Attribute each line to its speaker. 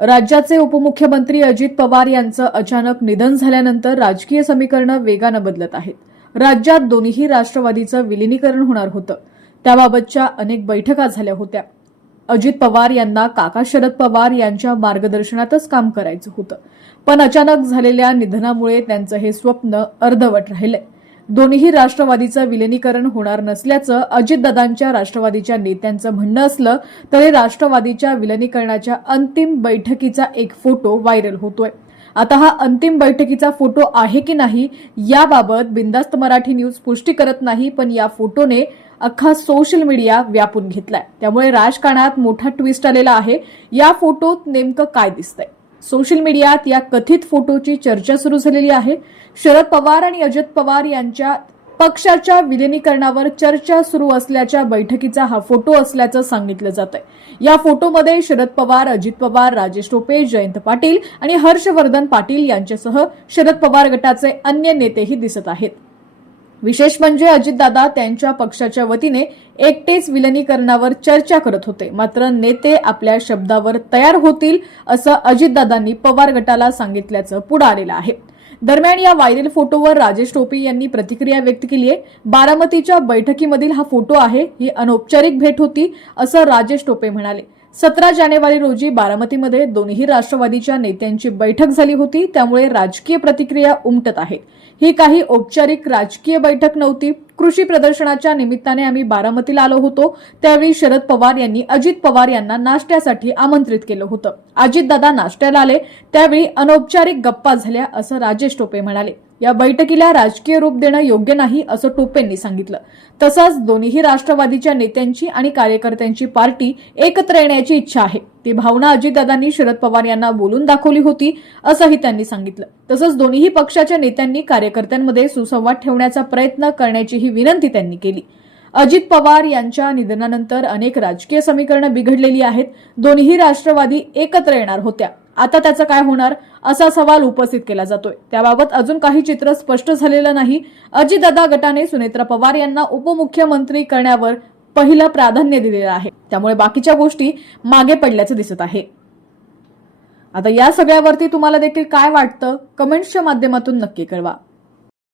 Speaker 1: राज्याचे उपमुख्यमंत्री अजित पवार यांचं अचानक निधन झाल्यानंतर राजकीय समीकरणं वेगानं बदलत आहेत. राज्यात दोन्हीही राष्ट्रवादीचं विलिनीकरण होणार होतं. त्याबाबतच्या अनेक बैठका झाल्या होत्या. अजित पवार यांना काका शरद पवार यांच्या मार्गदर्शनातच काम करायचं होतं. पण अचानक झालेल्या निधनामुळे त्यांचं हे स्वप्न अर्धवट राहिलंय. दोन्ही राष्ट्रवादीचं विलिनीकरण होणार नसल्याचं अजितदादांच्या राष्ट्रवादीच्या नेत्यांचं म्हणणं असलं तरी राष्ट्रवादीच्या विलिनीकरणाच्या अंतिम बैठकीचा एक फोटो व्हायरल होतोय. आता हा अंतिम बैठकीचा फोटो आहे की नाही याबाबत बिंदास्त मराठी न्यूज पुष्टी करत नाही पण या फोटोने अख्खा सोशल मीडिया व्यापून घेतलाय. त्यामुळे राजकारणात मोठा ट्विस्ट आलेला आहे. या फोटोत नेमकं काय दिसतंय? सोशल मीडियात या कथित फोटोची चर्चा सुरू झालेली आहे. शरद पवार आणि अजित पवार यांच्या पक्षाच्या विलिनीकरणावर चर्चा सुरू असल्याच्या बैठकीचा हा फोटो असल्याचं सांगितलं जात आहे या फोटोमध्ये शरद पवार अजित पवार राजेश टोपे जयंत पाटील आणि हर्षवर्धन पाटील यांच्यासह शरद पवार गटाचे अन्य नेतेही दिसत आहेत. विशेष म्हणजे अजितदादा त्यांच्या पक्षाच्या वतीने एकटेच विलनीकरणावर चर्चा करत होते. मात्र नेते आपल्या शब्दावर तयार होतील असं अजितदादांनी पवार गटाला सांगितल्याचं पुढे आलेलं आहे. दरम्यान या व्हायरल फोटोवर राजेश टोपे यांनी प्रतिक्रिया व्यक्त केली आहे. बारामतीच्या बैठकीमधील हा फोटो आहे ही अनौपचारिक भेट होती असं राजेश टोपे म्हणाले. सतरा जानेवारी रोजी बारामतीमध्ये दोन्ही राष्ट्रवादीच्या नेत्यांची बैठक झाली होती. त्यामुळे राजकीय प्रतिक्रिया उमटत आहेत ही काही औपचारिक राजकीय बैठक नव्हती. कृषी प्रदर्शनाच्या निमित्ताने आम्ही बारामतीला आलो होतो. त्यावेळी शरद पवार यांनी अजित पवार यांना नाश्त्यासाठी आमंत्रित केलं होतं. अजितदादा नाश्त्याला आले. त्यावेळी अनौपचारिक गप्पा झाल्या असं राजेश टोपे म्हणाले. या बैठकीला राजकीय रूप देणं योग्य नाही असं टोपेंनी सांगितलं. तसंच दोन्ही राष्ट्रवादीच्या नेत्यांची आणि कार्यकर्त्यांची पार्टी एकत्र येण्याची इच्छा आहे. ती भावना अजितदादांनी शरद पवार यांना बोलून दाखवली होती असंही त्यांनी सांगितलं. तसंच दोन्ही पक्षाच्या नेत्यांनी कार्यकर्त्यांमध्ये सुसंवाद ठेवण्याचा प्रयत्न करण्याची ही विनंती त्यांनी केली. अजित पवार यांच्या निधनानंतर अनेक राजकीय समीकरणं बिघडलेली आहेत. दोन्ही राष्ट्रवादी एकत्र येणार होत्या. आता त्याचं काय होणार असा सवाल उपस्थित केला जातोय. त्याबाबत अजून काही चित्र स्पष्ट झालेलं नाही. अजितदादा गटाने सुनेत्रा पवार यांना उपमुख्यमंत्री करण्यावर पहिलं प्राधान्य दिलेलं आहे. त्यामुळे बाकीच्या गोष्टी मागे पडल्याचं दिसत आहे. आता या सगळ्यावरती तुम्हाला देखील काय वाटतं? कमेंट्सच्या माध्यमातून नक्की कळवा.